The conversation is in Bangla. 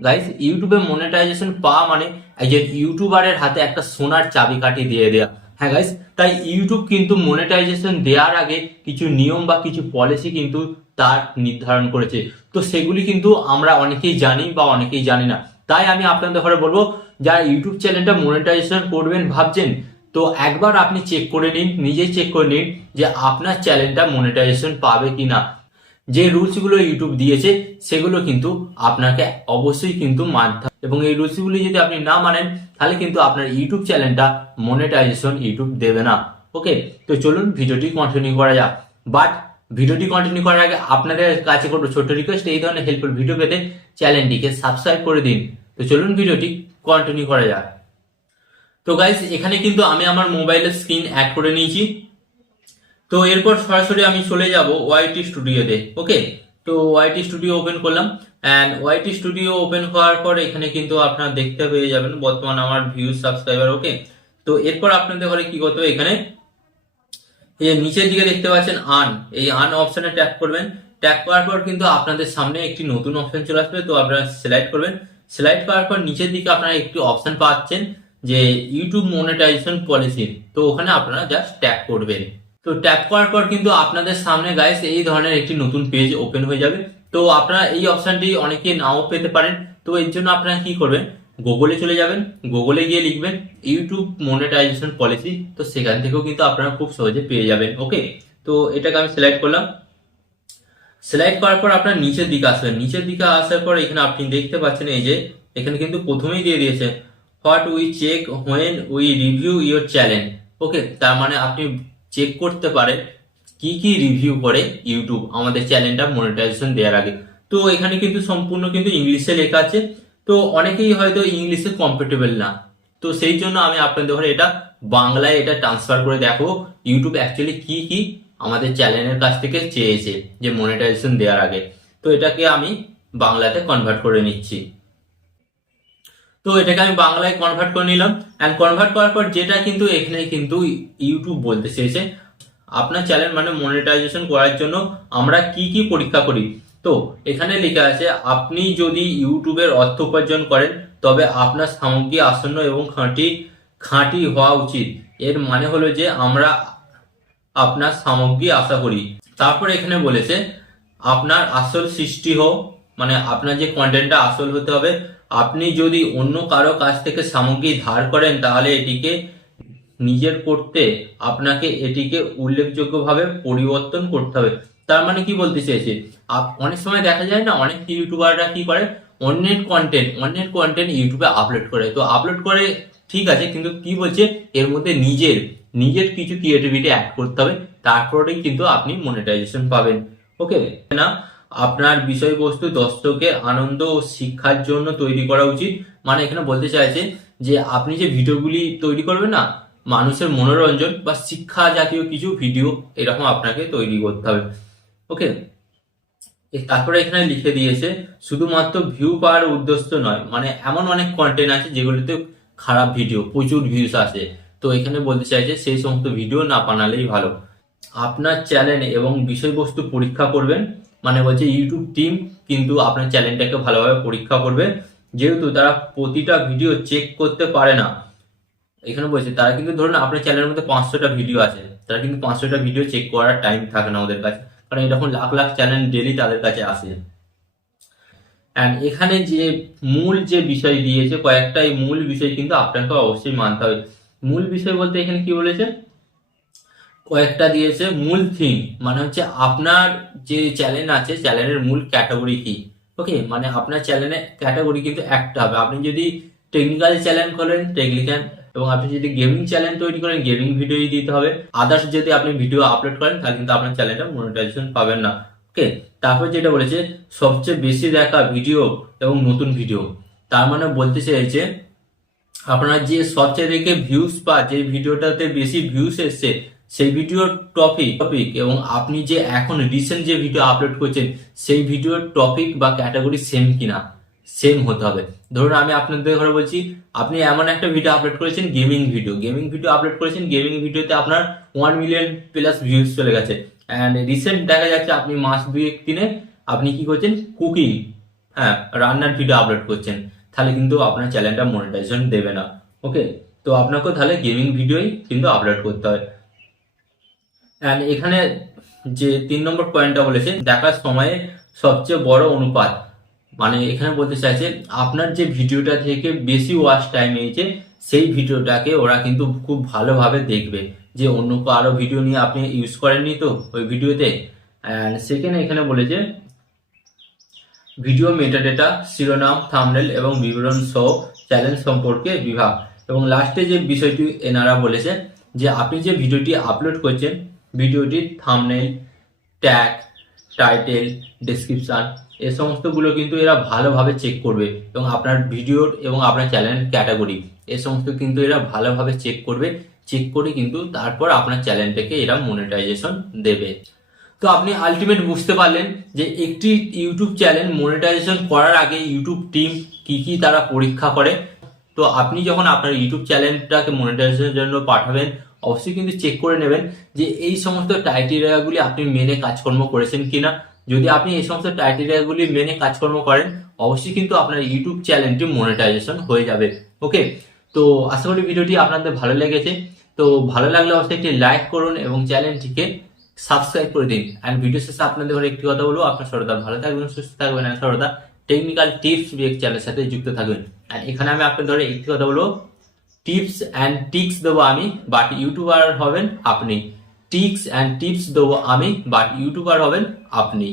গাইস, ইউটিউবে মনিটাইজেশন পাওয়া মানে একজন ইউটিউবারের হাতে একটা সোনার চাবিকাঠি দিয়ে দেয়া। হ্যাঁ গাইস, তাই ইউটিউব কিন্তু মনিটাইজেশন দেওয়ার আগে কিছু নিয়ম বা কিছু পলিসি কিন্তু তার নির্ধারণ করেছে। তো সেগুলি কিন্তু আমরা অনেকেই জানি বা অনেকেই জানি না। তাই আমি আপনাদের ঘরে বলবো, যারা ইউটিউব চ্যানেলটা মনিটাইজেশন করবেন ভাবছেন, তো একবার আপনি চেক করে নিন, নিজেই চেক করে নিন যে আপনার চ্যানেলটা মনিটাইজেশন পাবে কিনা। যে রুলসগুলো ইউটিউব দিয়েছে সেগুলো কিন্তু আপনাকে অবশ্যই কিন্তু মানতে হবে, এবং এই রুলসগুলি যদি আপনি না মানেন তাহলে কিন্তু আপনার ইউটিউব চ্যানেলটা মনিটাইজেশন ইউটিউব দেবে না। ওকে, তো চলুন ভিডিওটি কন্টিনিউ করা যাক। বাট ভিডিওটি কন্টিনিউ করার আগে আপনাদের কাছে কোনো ছোট্ট রিকোয়েস্ট, এই ধরনের হেল্পফুল ভিডিও পেতে চ্যানেলটিকে সাবস্ক্রাইব করে দিন। তো চলুন ভিডিওটি কন্টিনিউ করা যাক। তো গাইস, এখানে কিন্তু আমি আমার মোবাইলের স্ক্রিন অ্যাড করে নিয়েছি। তো এরপর সরাসরি আমি চলে যাব ওয়াইটি স্টুডিওতে। ওকে, তো ওয়াইটি স্টুডিও ওপেন করলাম। অ্যান্ড ওয়াইটি স্টুডিও ওপেন করার পর এখানে কিন্তু আপনারা দেখতে পেয়ে যাবেন বর্তমান আমার ভিউজ সাবস্ক্রাইবার। ওকে, তো এরপর আপনাদের ঘরে কি করতে হবে, এখানে এই নিচের দিকে দেখতে পাচ্ছেন আন, এই আন অপশনে ট্যাপ করবেন। ট্যাপ করার পর কিন্তু আপনাদের সামনে একটি নতুন অপশন চলে আসবে, তো আপনারা সিলেক্ট করবেন। সিলেক্ট করার পর নিচের দিকে আপনারা একটি অপশন পাচ্ছেন যে ইউটিউব মনিটাইজেশন পলিসি, তো ওখানে আপনারা জাস্ট ট্যাপ করবেন। তো ট্যাপ করার পর কিন্তু আপনাদের সামনে গাইস এই ধরনের একটি নতুন পেজ ওপেন হয়ে যাবে। তো আপনারা এই অপশনটি অনেকে নাও পেতে পারেন, তো এর জন্য আপনারা কি করবেন, গুগলে চলে যাবেন। গুগলে গিয়ে লিখবেন ইউটিউব মনিটাইজেশন পলিসি, তো সেখান থেকেও কিন্তু আপনারা খুব সহজে পেয়ে যাবেন। ওকে, তো এটাকে আমি সিলেক্ট করলাম। সিলেক্ট করার পর আপনার নিচের দিকে আসবেন। নিচের দিকে আসার পর এখানে আপনি দেখতে পাচ্ছেন এই যে এখানে কিন্তু প্রথমেই দিয়ে দিয়েছে what we check when we review your channel. Okay, তার মানে আপনি চেক করতে পারেন কি কি রিভিউ করে ইউটিউব আমাদের চ্যানেলটা মনিটাইজেশন দেওয়ার আগে। তো এখানে কিন্তু সম্পূর্ণ কিন্তু ইংলিশে লেখা আছে। তো অনেকেই হয়তো ইংলিশে কম্ফর্টেবল না, তো সেই জন্য আমি আপনাদের ঘরে এটা বাংলায় এটা ট্রান্সফার করে দেখো ইউটিউব অ্যাকচুয়ালি কি কি আমাদের চ্যানেলের কাছ থেকে চেয়েছে যে মনিটাইজেশন দেওয়ার আগে। তো এটাকে আমি বাংলাতে কনভার্ট করে নিচ্ছি। তো এটাকে আমি বাংলায় কনভার্ট করে নিলাম। অ্যান্ড কনভার্ট করার পর যেটা কিন্তু এখানে কিন্তু ইউটিউব বলতে চেয়েছে আপনার চ্যানেল মানে মনিটাইজেশন করার জন্য আমরা কি কি পরীক্ষা করি। তো এখানে লেখা আছে আপনি যদি ইউটিউবের অর্থ উপার্জন করেন তবে আপনার সামগ্রী আসন্ন এবং খাঁটি খাঁটি হওয়া উচিত। এর মানে হলো যে আমরা আপনার সামগ্রী আশা করি। তারপর এখানে বলেছে আপনার আসল সৃষ্টি হোক, মানে আপনার যে কন্টেন্টটা আসল হতে হবে। আপনি যদি অন্য কারো কাছ থেকে সামগ্রী ধার করেন তাহলে এটিকে নিজের করতে আপনাকে এটিকে উল্লেখযোগ্যভাবে পরিবর্তন করতে হবে। তার মানে কি বলতে চেয়েছে, অনেক সময় দেখা যায় না অনেক ইউটিউবাররা কি করে অন্যের কন্টেন্ট ইউটিউবে আপলোড করে। তো আপলোড করে ঠিক আছে, কিন্তু কি বলছে এর মধ্যে নিজের নিজের কিছু ক্রিয়েটিভিটি অ্যাড করতে হবে, তারপরেই কিন্তু আপনি মনিটাইজেশন পাবেন। ওকে, না আপনার বিষয়বস্তু দর্শকের আনন্দ ও শিক্ষার জন্য তৈরি করা উচিত। মানে এখানে বলতে চাইছে যে আপনি যে ভিডিওগুলি তৈরি করবেন না, মানুষের মনোরঞ্জন বা শিক্ষা জাতীয় কিছু ভিডিও এরকম আপনাকে তৈরি করতে হবে। ওকে, তারপরে এখানে লিখে দিয়েছে শুধুমাত্র ভিউ পাওয়ার উদ্দেশ্য নয়, মানে এমন অনেক কন্টেন্ট আছে যেগুলোতে খারাপ ভিডিও প্রচুর ভিউস আসে। তো এখানে বলতে চাইছে সেই সমস্ত ভিডিও না বানালেই ভালো। আপনার চ্যানেল এবং বিষয়বস্তু পরীক্ষা করবেন, মানে বলছে ইউটিউব টিম কিন্তু আপনার চ্যানেলটাকে ভালোভাবে পরীক্ষা করবে, যেহেতু তারা প্রতিটা ভিডিও চেক করতে পারে না। এখানে বলছে তারা কিন্তু ধরুন আপনার চ্যানেলের মধ্যে 500টা ভিডিও আছে, তারা কিন্তু 500টা ভিডিও চেক করার টাইম থাকে না ওদের কাছে, কারণ এরকম লাখ লাখ চ্যানেল ডেলি তাদের কাছে আসে। অ্যান্ড এখানে যে মূল যে বিষয় দিয়েছে কয়েকটা, এই মূল বিষয় কিন্তু আপনাকে অবশ্যই মানতে হবে। মূল বিষয় বলতে এখানে কি বলেছে, কয়েকটা দিয়েছে মূল থিম, মানে হচ্ছে আপনার যে চ্যানেল আছে চ্যানেলের মূল ক্যাটাগরি কি। ওকে, মানে আপনার চ্যানেলে ক্যাটাগরি কিন্তু একটা হবে। আপনি যদি টেকনিক্যাল চ্যানেল করেন টেকনিক্যাল, এবং আপনি যদি গেমিং চ্যানেল তৈরি করেন গেমিং ভিডিওই দিতে হবে। আদার্স যদি আপনি ভিডিও আপলোড করেন তাহলে কিন্তু আপনার চ্যানেলটা মনিটাইজেশন পাবেন না। ওকে, তারপর যেটা বলেছে সবচেয়ে বেশি দেখা ভিডিও এবং নতুন ভিডিও, তার মানে বলতে চাইছে আপনার যে সবচেয়ে দেখে ভিউজ বা যে ভিডিওটাতে বেশি ভিউজ এসছে সেই ভিডিওর টপিক এবং আপনি যে এখন রিসেন্ট যে ভিডিও আপলোড করছেন সেই ভিডিওর টপিক বা ক্যাটাগরি সেম কিনা, সেম হতে হবে। ধরুন আমি আপনাদের ঘরে বলছি আপনি এমন একটা ভিডিও আপলোড করেছেন গেমিং ভিডিও আপলোড করেছেন, গেমিং ভিডিওতে আপনার 1 মিলিয়ন প্লাস ভিউজ চলে গেছে। অ্যান্ড রিসেন্ট দেখা যাচ্ছে আপনি মাস দুয়েক দিনে আপনি কি করছেন কুকিং হ্যাঁ রান্নার ভিডিও আপলোড করছেন, তাহলে কিন্তু আপনার চ্যানেলটা মনিটাইজেশন দেবে না। ওকে, তো আপনাকেও তাহলে গেমিং ভিডিওই কিন্তু আপলোড করতে হয়। অ্যান্ড এখানে যে 3 নম্বর পয়েন্টটা বলেছে, দেখার সময়ে সবচেয়ে বড় অনুপাত, মানে এখানে বলতে চাইছে আপনার যে ভিডিওটা থেকে বেশি ওয়াচ টাইম হয়েছে সেই ভিডিওটাকে ওরা কিন্তু খুব ভালোভাবে দেখবে, যে অন্য কারো ভিডিও নিয়ে আপনি ইউজ করেননি তো ওই ভিডিওতে। অ্যান্ড সেকেন্ড এখানে বলেছে ভিডিও মেটাডেটা, শিরোনাম, থাম্বনেল এবং বিবরণ সহ চ্যানেল সম্পর্কে বিভাগ। এবং লাস্টে যে বিষয়টি এনারা বলেছে যে আপনি যে ভিডিওটি আপলোড করছেন ভিডিওটির থাম্বনেল, ট্যাগ, টাইটেল, ডেসক্রিপশন এই সমস্তগুলো কিন্তু এরা ভালোভাবে চেক করবে, এবং আপনার ভিডিওর এবং আপনার চ্যানেল ক্যাটাগরি এই সমস্ত কিন্তু এরা ভালোভাবে চেক করবে। চেক করে কিন্তু তারপর আপনার চ্যানেলটাকে এরা মনিটাইজেশন দেবে। তো আপনি আলটিমেট বুঝতে পারলেন যে একটি ইউটিউব চ্যানেল মনিটাইজেশন করার আগে ইউটিউব টিম কি কি তারা পরীক্ষা করে। তো আপনি যখন আপনার ইউটিউব চ্যানেলটাকে মনিটাইজেশনের জন্য পাঠাবেন অবশ্যই কিন্তু চেক করে নেবেন যে এই সমস্ত ক্রাইটেরিয়াগুলি আপনি মেনে কাজকর্ম করেছেন কিনা। যদি আপনি এই সমস্ত ক্রাইটেরিয়াগুলি মেনে কাজকর্ম করেন অবশ্যই কিন্তু আপনার ইউটিউব চ্যানেলটি মনিটাইজেশন হয়ে যাবে। ওকে, তো আশা করি ভিডিওটি আপনাদের ভালো লেগেছে। তো ভালো লাগলে অবশ্যই একটি লাইক করুন এবং চ্যানেলটিকে সাবস্ক্রাইব করে দিন। অ্যান্ড ভিডিও শেষে আপনাদের ঘরে একটি কথা বলবো, আপনার সরদা ভালো থাকবেন, সুস্থ থাকবেন, আর সরদা টেকনিক্যাল টিপস বিএক্স চ্যানেলের সাথে যুক্ত থাকবেন। আর এখানে আমি আপনাদের ধরে একটি কথা বলবো, টিপস অ্যান্ড টিক্স দেবো আমি, বাট ইউটিউবার হবেন আপনি। টিক্স অ্যান্ড টিপস দেবো আমি, বাট ইউটিউবার হবেন আপনি।